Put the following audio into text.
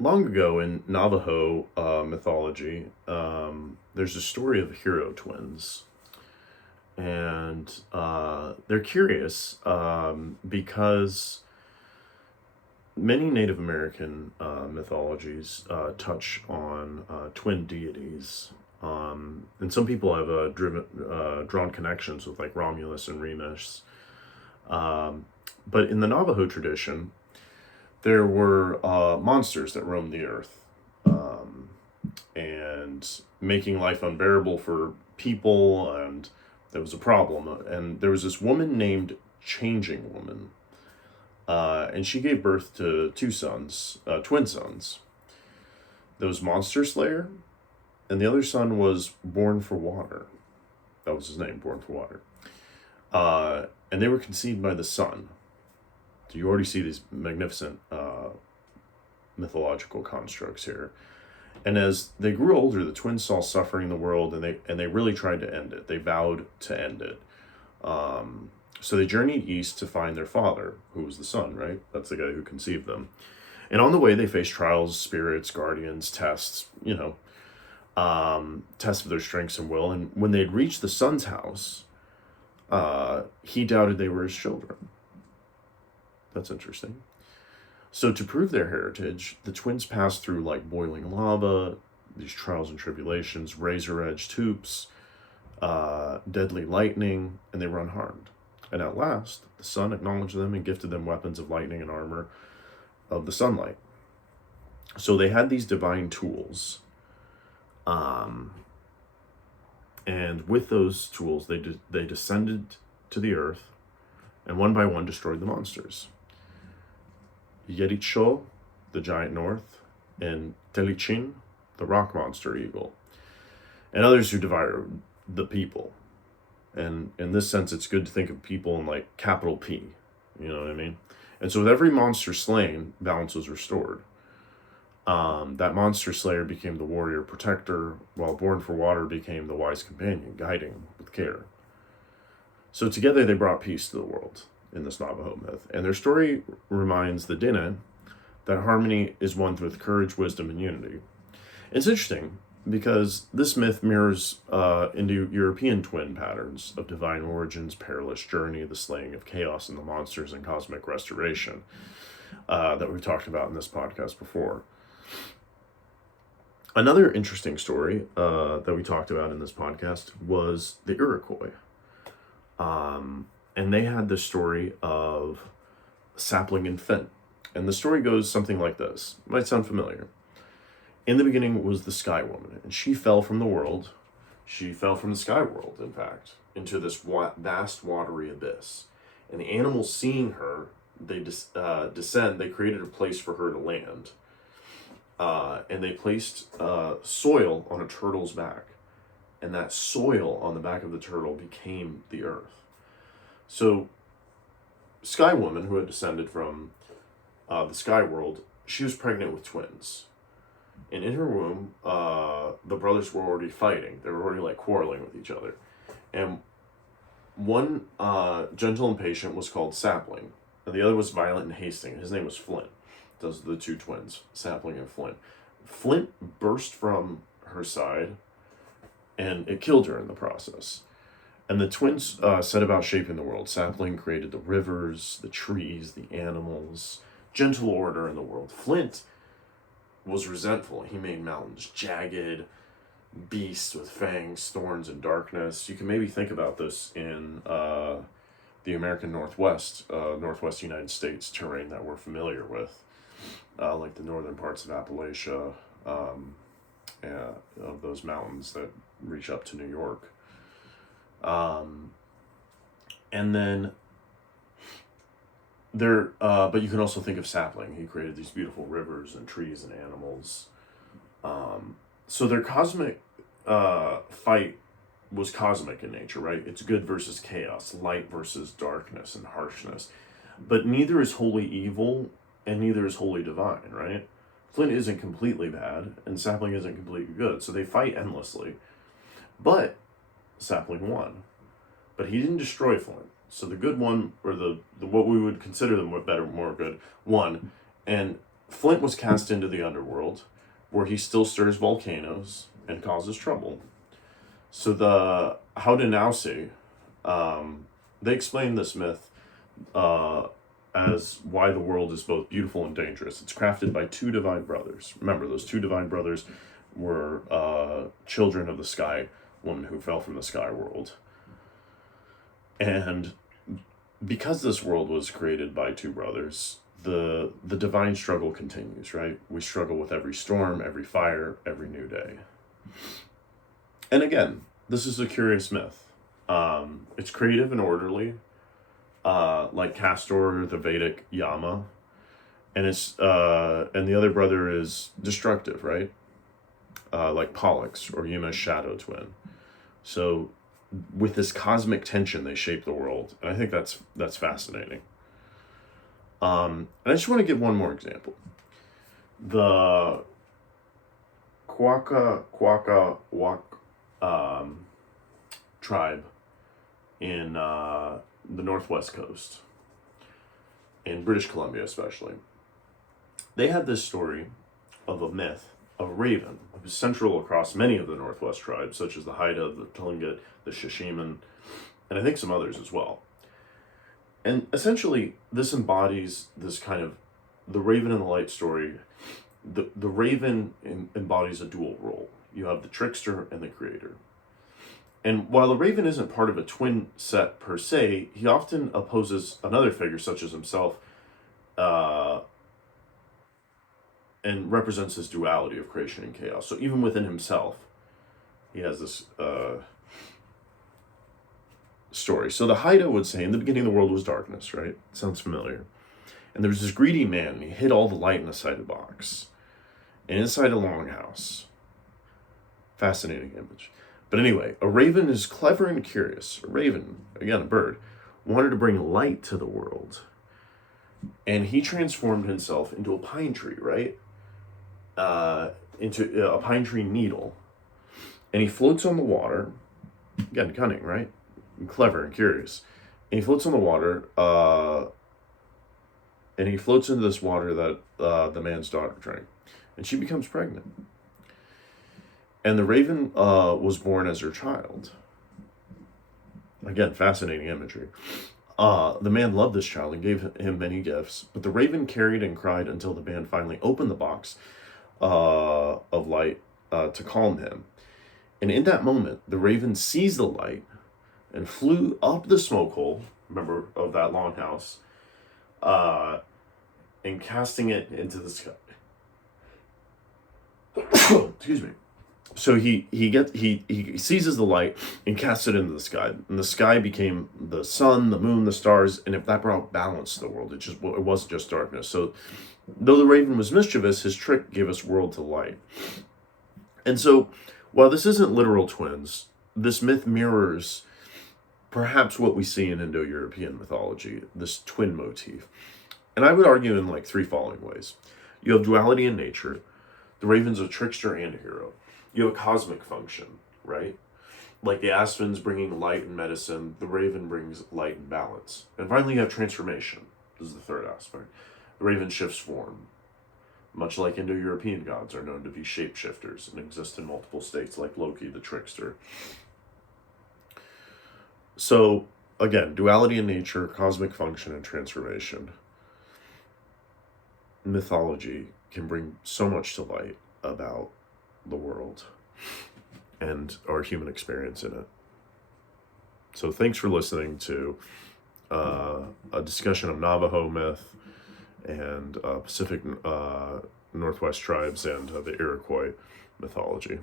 Long ago in Navajo mythology, there's a story of hero twins. And they're curious because many Native American mythologies touch on twin deities. And some people have drawn connections with like Romulus and Remus. But in the Navajo tradition, there were monsters that roamed the earth, and making life unbearable for people, and there was a problem. And there was this woman named Changing Woman, and she gave birth to two sons, twin sons. There was Monster Slayer, and the other son was Born for Water. That was his name, Born for Water. And they were conceived by the sun. So you already see these magnificent mythological constructs here. And as they grew older, the twins saw suffering in the world, and they really tried to end it. They vowed to end it. So they journeyed east to find their father, who was the son, right? That's the guy who conceived them. And on the way, they faced trials, spirits, guardians, tests, tests of their strengths and will. And when they had reached the son's house, he doubted they were his children. That's interesting. So to prove their heritage, the twins passed through like boiling lava, these trials and tribulations, razor-edged hoops, deadly lightning, and they were unharmed. And at last, the sun acknowledged them and gifted them weapons of lightning and armor of the sunlight. So they had these divine tools. And with those tools, they descended to the earth and one by one destroyed the monsters. Yericho, the giant north, and Telichin, the rock monster eagle, and others who devoured the people. And in this sense, it's good to think of people in like capital P, you know what I mean? And so with every monster slain, balance was restored. That monster slayer became the warrior protector, while Born for Water became the wise companion, guiding with care. So together they brought peace to the world in this Navajo myth. And their story reminds the Diné that harmony is won with courage, wisdom, and unity. It's interesting because this myth mirrors Indo-European twin patterns of divine origins, perilous journey, the slaying of chaos and the monsters, and cosmic restoration that we've talked about in this podcast before. Another interesting story that we talked about in this podcast was the Iroquois. And they had the story of Sapling and Flint. And the story goes something like this. It might sound familiar. In the beginning was the Sky Woman, and she fell from the world. She fell from the sky world, in fact, into this vast watery abyss. And the animals seeing her, they descend. They created a place for her to land. And they placed soil on a turtle's back. And that soil on the back of the turtle became the earth. So, Sky Woman, who had descended from the sky world, she was pregnant with twins. And in her womb, the brothers were already fighting. They were already like quarreling with each other. And one gentle and patient was called Sapling, and the other was violent and hasting. His name was Flint. Those are the two twins, Sapling and Flint. Flint burst from her side, and it killed her in the process. And the twins set about shaping the world. Sapling created the rivers, the trees, the animals, gentle order in the world. Flint was resentful. He made mountains jagged, beasts with fangs, thorns, and darkness. You can maybe think about this in the American Northwest United States terrain that we're familiar with, like the northern parts of Appalachia, of those mountains that reach up to New York. And then there, but you can also think of Sapling. He created these beautiful rivers and trees and animals. So their cosmic fight was cosmic in nature, right? It's good versus chaos, light versus darkness and harshness. But neither is wholly evil and neither is wholly divine, right? Flint isn't completely bad and Sapling isn't completely good. So they fight endlessly. But Sapling won. But he didn't destroy Flint. So the good one, or the what we would consider the better, more good, won. And Flint was cast into the underworld, where he still stirs volcanoes and causes trouble. So the Haudenosaunee, they explain this myth as why the world is both beautiful and dangerous. It's crafted by two divine brothers. Remember, those two divine brothers were children of the sky woman who fell from the sky world. And because this world was created by two brothers, the divine struggle continues, right? We struggle with every storm, every fire, every new day. And again, this is a curious myth. It's creative and orderly, like Castor or the Vedic Yama, and and the other brother is destructive, right? Like Pollux or Yuma's shadow twin. So with this cosmic tension, they shape the world, and I think that's fascinating. And I just want to give one more example. The tribe in the northwest coast, in British Columbia especially. They had this story of a myth of a raven, who was central across many of the northwest tribes, such as the Haida, the Tlingit, the Shishiman, and I think some others as well. And essentially, this embodies this kind of the raven and the light story. The raven embodies a dual role. You have the trickster and the creator. And while the raven isn't part of a twin set per se, he often opposes another figure such as himself, and represents this duality of creation and chaos. So even within himself, he has this story. So the Haida would say, in the beginning the world was darkness, right? Sounds familiar. And there was this greedy man, and he hid all the light in a cider box. And inside a longhouse. Fascinating image. But anyway, a raven is clever and curious. A raven, again, a bird, wanted to bring light to the world. And he transformed himself into a pine tree, right? Into a pine tree needle. And he floats on the water. Again, cunning, right? And clever and curious. And he floats on the water, and he floats into this water that the man's daughter drank. And she becomes pregnant. And the raven was born as her child. Again, fascinating imagery. The man loved this child and gave him many gifts. But the raven carried and cried until the man finally opened the box of light to calm him. And in that moment, the raven seized the light and flew up the smoke hole, remember, of that longhouse, and casting it into the sky. Excuse me. So he seizes the light and casts it into the sky, and the sky became the sun, the moon, the stars, and if that brought balance to the world, it wasn't just darkness. So, though the raven was mischievous, his trick gave us world to light. And so, while this isn't literal twins, this myth mirrors perhaps what we see in Indo-European mythology, this twin motif. And I would argue in like three following ways. You have duality in nature. The raven's a trickster and a hero. You have a cosmic function, right? Like the aspens bringing light and medicine, the raven brings light and balance. And finally, you have transformation. This is the third aspect. The raven shifts form. Much like Indo-European gods are known to be shapeshifters and exist in multiple states, like Loki, the trickster. So, again, duality in nature, cosmic function, and transformation. Mythology can bring so much to light about the world and our human experience in it. So thanks for listening to a discussion of Navajo myth and Pacific Northwest tribes and the Iroquois mythology.